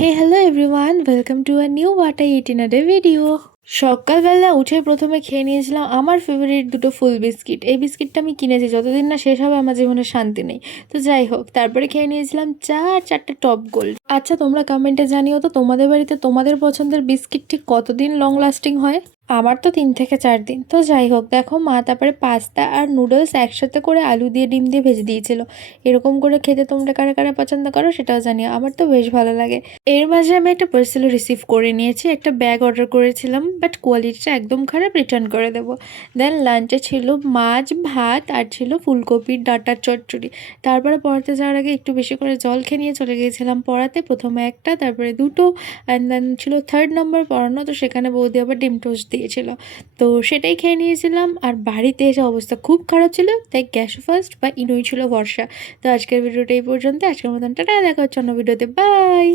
Hey hello everyone, welcome to a new what I eat in a day video. সকালবেলা উঠে প্রথমে খেয়ে নিয়েছিলাম আমার ফেভারিট দুটো ফুল বিস্কিট। এই বিস্কিটটা আমি কিনেছি, যতদিন না শেষ হবে আমার জীবনে শান্তি নেই। তো যাই হোক, তারপরে খেয়ে নিয়েছিলাম চা আর 4টা টপ গোল্ড। আচ্ছা, তোমরা কমেন্টে জানিও তো তোমাদের বাড়িতে তোমাদের পছন্দের বিস্কিট ঠিক কতদিন লং লাস্টিং হয়। আমার তো 3 থেকে 4 দিন। তো যাই হোক, দেখো মা তারপরে পাস্তা আর নুডলস একসাথে করে আলু দিয়ে ডিম দিয়ে ভেজে দিয়েছিল। এরকম করে খেতে তোমরা কারা কারা পছন্দ করো সেটাও জানিও, আমার তো বেশ ভালো লাগে। এর মাঝে আমি একটা পার্সেল রিসিভ করে নিয়েছি, একটা ব্যাগ অর্ডার করেছিলাম, বাট কোয়ালিটিটা একদম খারাপ, রিটার্ন করে দেবো। দেন লাঞ্চে ছিল মাছ ভাত আর ছিল ফুলকপির ডাঁটার চচ্চড়ি। তারপরে পড়াতে যাওয়ার আগে একটু বেশি করে জল খেয়ে নিয়ে চলে গিয়েছিলাম পড়াতে, প্রথমে একটা তারপরে দুটো, অ্যান্ড দেন ছিল 3rd নম্বর পড়ানো, তো সেখানে বৌদি আবার ডিম টোস্ট দিয়েছিল। তো সেটাই খেয়ে নিয়েছিলাম। আর বাড়িতে এসে অবস্থা খুব খারাপ ছিল, তাই গ্যাস ফার্স্ট বা ইনোই ছিল ভরসা। তো আজকের ভিডিওটা এই পর্যন্ত। আজকের মতন টাটা, দেখা হচ্ছে অন্য ভিডিওতে, বাই।